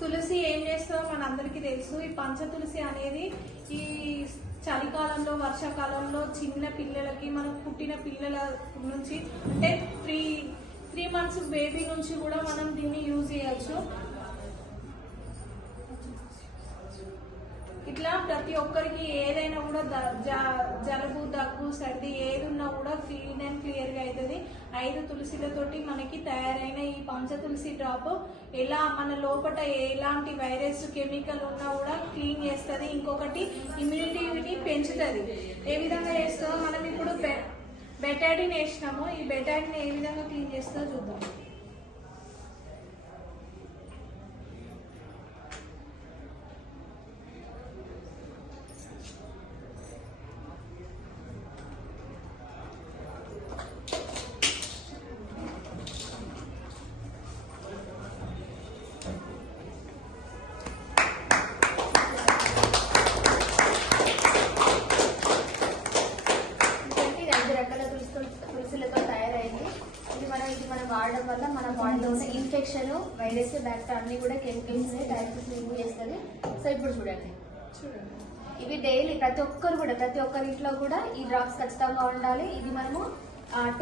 తులసి ఏం చేస్తుందో మనందరికీ తెలుసు. ఈ పంచ తులసి అనేది ఈ చలికాలంలో వర్షాకాలంలో చిన్న పిల్లలకి మనకు పుట్టిన పిల్లల నుంచి అంటే త్రీ మంత్స్ బేబీ నుంచి కూడా మనం దీన్ని యూజ్ చేయొచ్చు. ఇట్లా ప్రతి ఒక్కరికి ఏదైనా కూడా జలుబు దగ్గు సర్ది ఏది ఉన్నా కూడా క్లీన్ అండ్ క్లియర్ గా అవుతుంది. 5 తులసిలతోటి మనకి తయారైన ఈ పంచ తులసి డ్రాప్ ఎలా మన లోపల ఎలాంటి వైరస్ కెమికల్ ఉన్నా కూడా క్లీన్ చేస్తుంది. ఇంకొకటి ఇమ్యూనిటీని పెంచుతుంది. ఏ విధంగా చేస్తుందో మనం ఇప్పుడు బెటాడిన్ వేసినాము. ఈ బెటాడిన్ ఏ విధంగా క్లీన్ చేస్తుందో చూద్దాం. తులసిలతో తయారైంది. ఇది మనం వాడడం వల్ల మన బాడీలో ఉన్న ఇన్ఫెక్షన్, వైరస్, బ్యాక్టీరియా అన్ని కూడా కెమికల్స్ డైరెక్ట్ రిమూవ్ చేస్తుంది. సో ఇప్పుడు చూడండి, ఇవి డైలీ ప్రతి ఒక్కరు ఇంట్లో కూడా ఈ డ్రాప్స్ ఖచ్చితంగా ఉండాలి. ఇది మనము